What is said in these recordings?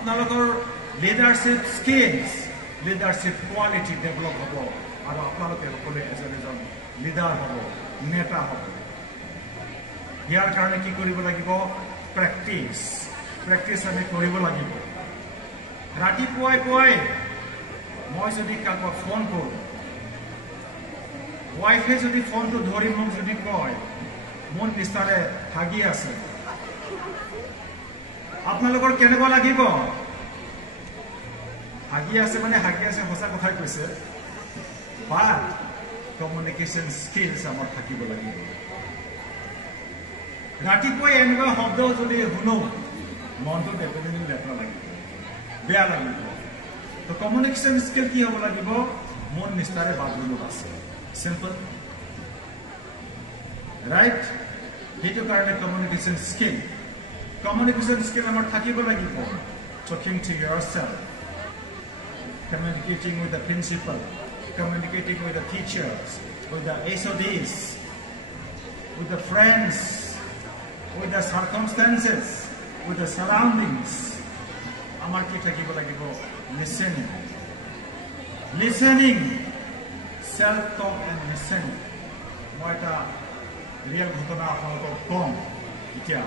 আপোনালোকৰ leadership skills leadership quality develop হ'ব আৰু আপোনালোকে সকলোৱে এজন এজন লিডাৰ হ'ব নেতা হ'ব ইয়াৰ কাৰণে কি কৰিব লাগিব প্ৰেক্টিছ আমি কৰিব লাগিব ৰাতিপুৱাই পুৱাই মই যদি কাৰোবাক ফোন কৰোঁ ৱাইফে যদি ফোনটো ধৰি মোক যদি কয় মোৰ নিস্তাৰে হাগি আছে আপোনালোকৰ কেনেকুৱা লাগিব হাগি আছে মানে হাগি আছে সঁচা কথাই কৈছে বাট কমিউনিকেশ্যন স্কিলছ আমাৰ থাকিব লাগিব ৰাতিপুৱাই এনেকুৱা শব্দ যদি শুনো মনটো ডেফিনেটলি লেতেৰা লাগিব বেয়া লাগিব তো কমিউনিকেশ্যন স্কিল কি হ'ব লাগিব মোৰ নিস্তাৰে বাথৰুমত আছে সিম্পল ৰাইট সেইটো কাৰণে কমিউনিকেশ্যন স্কিল আমাৰ থাকিব লাগিব talking to yourself communicating with the principal communicating with the teachers with the SODs with the friends with the circumstances with the surroundings amar ki thakibo lagibo listening self talk and listening moi ta real ghotona apnalok kom itia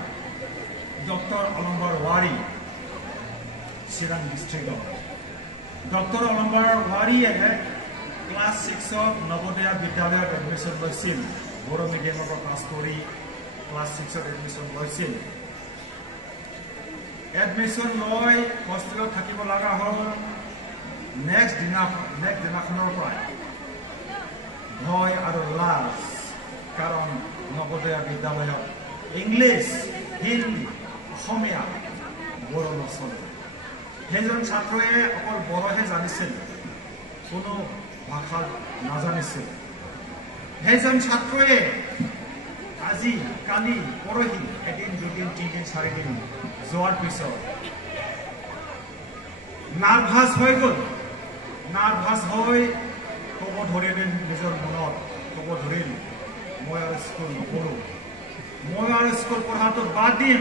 Dr. Alombar Wari Sirang district Dr. Alombar Wari class 6 of Navodaya Vidyalaya admission loisil boro medium of class kori class 6 of admission loisil admission loi hostel thakibo laga hol next dinakhonor pora bhoy aru las karon Navodaya Vidyalaya English Hindi Khomia boro nosole hejon chhatroe okol boro he janisil kono ভাষা নাজানিছে হেজন ছাত্রয়ে আজি কালি পৰহি এদিন দুদিন তিনিদিন চাৰিদিন যোৱাৰ পিছত nervous হৈ ক'ব ধৰিলে নিজৰ মনত ক'ব ধৰিল মই আৰু স্কুল নপঢ়ো মই আৰু স্কুল পঢ়াটো বাদ দিম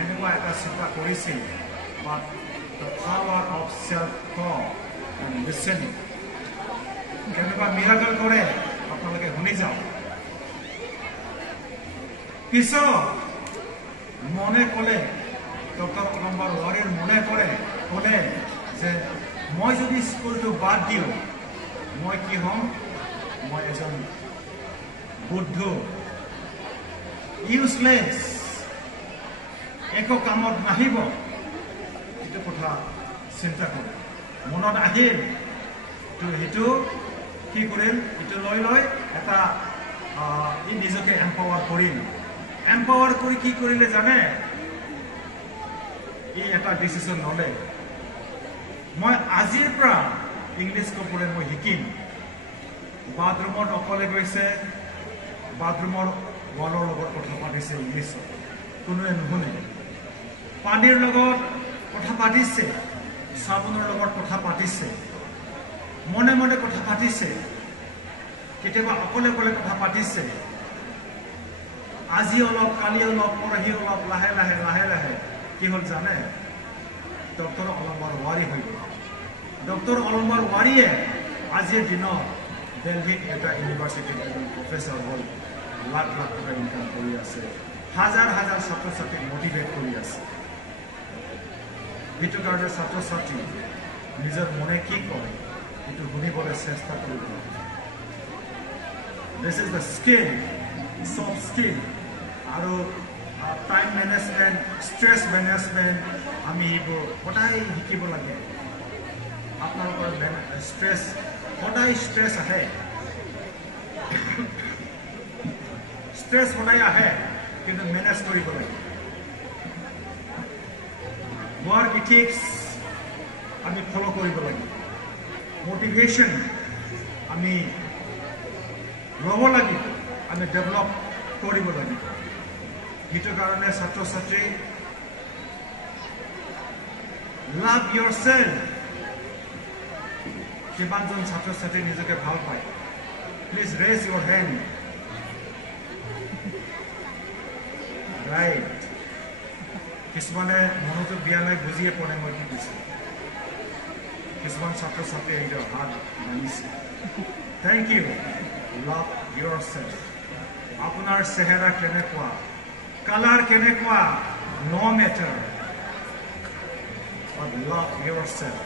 এনেকুৱা এটা চিন্তা কৰিছিল বাট the power of self-talk and listening কেনেকুৱা মিৰাকল কৰে আপোনালোকে শুনি যাওক পিছত মনে ক'লে ডক্টৰ অলম্বাৰ ৱাৰীৰ মনে ক'লে যে মই যদি স্কুলটো বাদ দিওঁ মই কি হ'ম মই এজন বুদ্ধ ইউজলেছ একো কামত নাহিব এইটো কথা চিন্তা কৰে মনত আহিল তো সেইটো কি কৰিল ইটো লৈ এটা ই নিজকে এম্পাৱাৰ কৰি কি কৰিলে জানে ই এটা ডিচিশন ল'লে মই আজিৰ পৰা ইংলিছ ক'বলৈ মই শিকিম বাথৰুমত অকলে গৈছে বাথৰুমৰ ৱালৰ লগত কথা পাতিছে ইংলিছত কোনোৱে নুশুনে পানীৰ লগত কথা পাতিছে চাবোনৰ লগত কথা পাতিছে মনে মনে কথা পাতিছে কেতিয়াবা অকলে কথা পাতিছে আজি অলপ কালি অলপ পৰহি অলপ লাহে লাহে কি হ'ল জানে ডক্টৰ অলম্বাৰ ৱাৰী হৈ গ'ল ডক্টৰ অলম্বাৰ ৱাৰীয়ে আজিৰ দিনত দিল্লীত এটা ইউনিভাৰ্চিটিত এজন প্ৰফেচৰ হ'ল লাখ টকা ইনকাম কৰি আছে হাজাৰ ছাত্ৰ ছাত্ৰীক মটিভেট কৰি আছে সেইটো কাৰণে ছাত্ৰ ছাত্ৰী নিজৰ মনে কি কয় এইটো শুনিবলৈ চেষ্টা কৰিব This is the skill, soft skill. আৰু টাইম মেনেজমেণ্ট ষ্ট্ৰেছ মেনেজমেণ্ট আমি সদায় শিকিব লাগে আপোনালোকৰ সদায় ষ্ট্ৰেছ আহে সদায় আহে কিন্তু মেনেজ কৰিব লাগে ৱৰ্ক ইথিক্স আমি ফ'ল' কৰিব লাগে মোটিভেশ্যন আমি ল'ব লাগিব আমি ডেভেলপ কৰিব লাগিব সেইটো কাৰণে ছাত্ৰ ছাত্ৰী লাভ yourself কিমানজন ছাত্ৰ ছাত্ৰী নিজকে ভাল পায় please raise Euro hand right কিছুমানে মনোযোগ দিয়া নাই বুজিয়ে পোৱা নাই মই কি কৈছোঁ কিছুমান ছাত্ৰ ছাত্ৰীয়ে এইটো হাত মানিছে thank you love yourself আপোনাৰ চেহেৰা কেনেকুৱা কালাৰ কেনেকুৱা নো মেটাৰ বাট লাভ ইয়ৰ চেল্ফ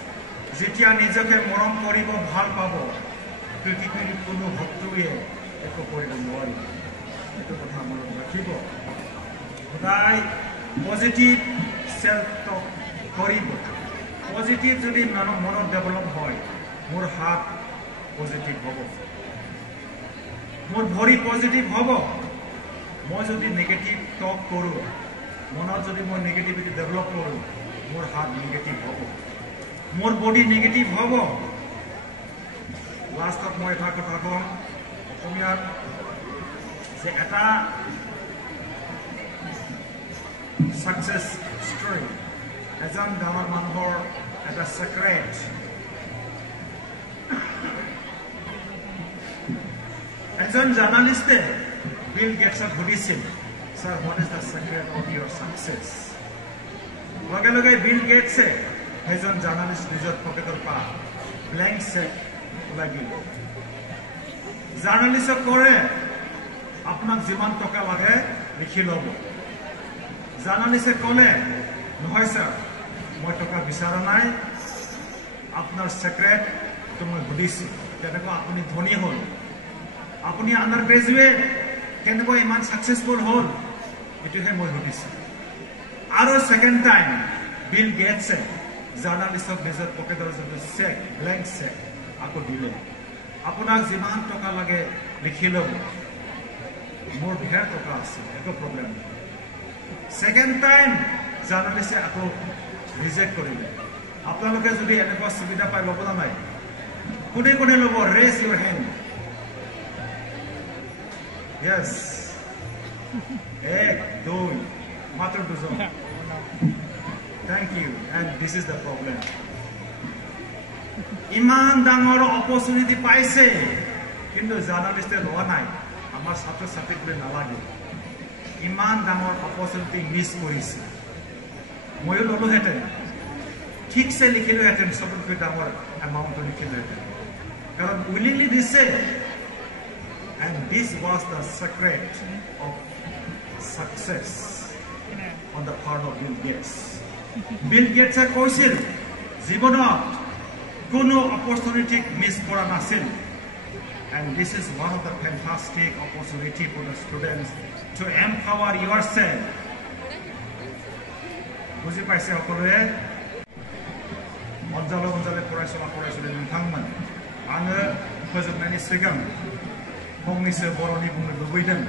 যেতিয়া নিজকে মৰম কৰিব ভাল পাব পৃথিৱীৰ কোনো শত্ৰুৱে একো কৰিব নোৱাৰিব এইটো কথা মনত ৰাখিব সদায় পজিটিভ সেলফ টক কৰিব পজিটিভ যদি মনত ডেভেলপ হয় মোৰ হাত পজিটিভ হ'ব মোৰ ভৰি পজিটিভ হ'ব মই যদি নেগেটিভ টক কৰোঁ মনত যদি মই নেগেটিভিটি ডেভেলপ কৰোঁ মোৰ হাত নেগেটিভ হ'ব মোৰ বডি নেগেটিভ হ'ব লাষ্টত মই এটা কথা কম অসমীয়াত যে এটা সাকসেস স্টোরি এজন ডাঙৰ মানুহৰ এটা সিক্ৰেট এজন জাৰ্নালিষ্টে বিল গেটছক সুধিছিল sir what is the secret of your success লগে লগে বিল গেটছে সেইজন জাৰ্নালিষ্ট নিজৰ পকেটৰ পৰা ব্লেংক চেক ওলাই দিল জাৰ্নালিষ্টক কৰে আপোনাক যিমান টকা লাগে লিখি ল'ব জাৰ্নালিষ্টে ক'লে নহয় স্যাৰ মই টকা বিচৰা নাই আপোনাৰ সিক্ৰেট তো মই সুধিছোঁ তেনেকুৱা আপুনি ধনী হ'ল আপুনি আণ্ডাৰ গ্ৰেজুৱেট কেনেকৈ ইমান সাকসেসফুল হ'ল এইটোহে মই সুধিছোঁ আৰু সেকেন্ড টাইম বিল গেটছে জাৰ্নালিষ্টক নিজৰ পকেটৰ যোনটো চেক ব্লেংক চেক আকৌ দিলে আপোনাক যিমান টকা লাগে লিখি ল'ব মোৰ ঢেৰ টকা আছে একো প্ৰব্লেম নাই সেকেন্ড টাইম জাৰ্নালিষ্টে আকৌ ৰিজেক্ট কৰিলে আপোনালোকে যদি এনেকুৱা সুবিধা পাই ল'ব নাই কোনে কোনে ল'ব ৰেজ ইউৰ হেণ্ড য়েছ এক দুই মাত্ৰ দুজন thank you and this is the problem ইমান ডাঙৰ অপৰচুনিটি পাইছে কিন্তু জাৰ্নালিষ্টে লোৱা নাই আমাৰ ছাত্ৰ ছাত্ৰীক লৈ নালাগে ইমান ডাঙৰ অপৰচুনিটি মিছ কৰিছে ময়ো ল'লোহেঁতেন ঠিকছে লিখিলোহেঁতেন চবতকৈ ডাঙৰ এমাউণ্টটো লিখিলোহেঁতেন কাৰণ উইলিংলি দিছে and this was the secret of success on the part of Bill Gates Bill গেটছে কৈছিল জীৱনত কোনো অপৰচুনিটিক মিছ কৰা নাছিল and this is one of the fantastic opportunity for the students to empower yourself বুজি পাইছে সকলোৱে অঞ্চলে फरायसुला नोंथांमोन आङो फोजोबनायनि सिगां फंनैसो बर'नि बुंनो लुबैदों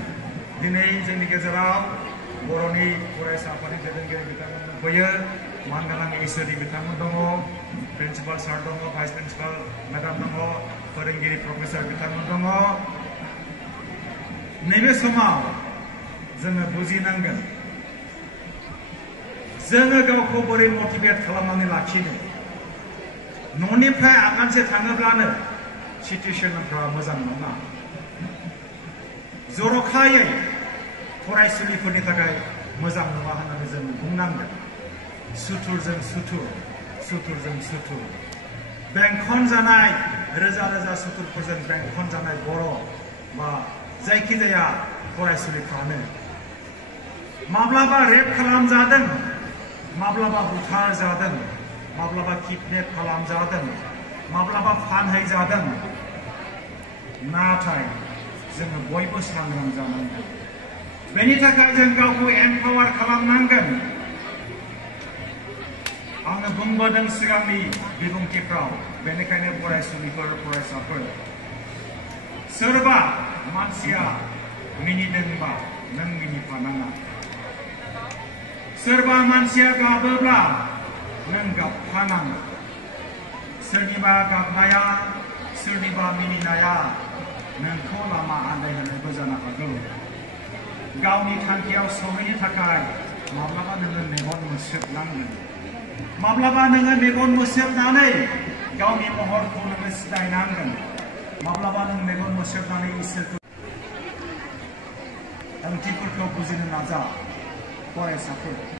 दिनै जोंनि गेजेराव बर'नि फरायसा आफादनि दैदेनगिरि बिथांमोन दंफैयो मानगोनां इसोरि बिथांमोन दङ प्रिन्सिपाल सार दङ भाइस प्रिन्सिपाल मेडाम दङ फोरोंगिरि प्रफेसर बिथांमोन दङ नैबे समाव जोङो बुजिनांगोन जोङो गावखौ बोरै मटिभेट खालामनानै लाखिनो न'निफ्राय आगानसे थाङोब्लानो सिचुएशनफ्रा मोजां नङा जर'खायै फरायसुलिफोरनि थाखाय मोजां नङा होननानै जों बुंनांगोन सुथुरजों सुथुर बेंखन जानाय रोजा रोजा सुथुरफोरजों बेंखन जानाय बर' बा जायखिजाया फरायसुलिफ्रानो माब्लाबा रेप खालामजादों माब्लाबा बुथार जादों माब्लाबा किडनेप खालामजादों माब्लाबा फानहैजादों नाथाय जोङो बयबो सांग्रां जानांगोन बेनि थाखाय जों गावखौ एम्पावार खालामनांगोन आङो बुंबोदों सिगांनि बिबुंथिफ्राव बेनिखायनो फरायसुलिफोर फरायसाफोर सोरबा मानसिया मिनिदोंबा नों मिनिफानाङा सोरबा मानसिया गाबोब्ला नों गाबफानाङा सोरनिबा गाबनाया सोरनिबा मिनिनाया नोंखौ लामा आन्दायहोनोबो जानो हागौ गावनि थांखियाव सहैनो थाखाय माब्लाबा नोङो मेगन मोसेबनांगोन माब्लाबा नोङो मेगन मोसेबनानै गावनि महरखौ नोङो सिनायनांगोन माब्लाबा नों मेगन मोसेबनानै इसोरखौ ओंथिफोरखौ बुजिनो नाजा फरायसाफोर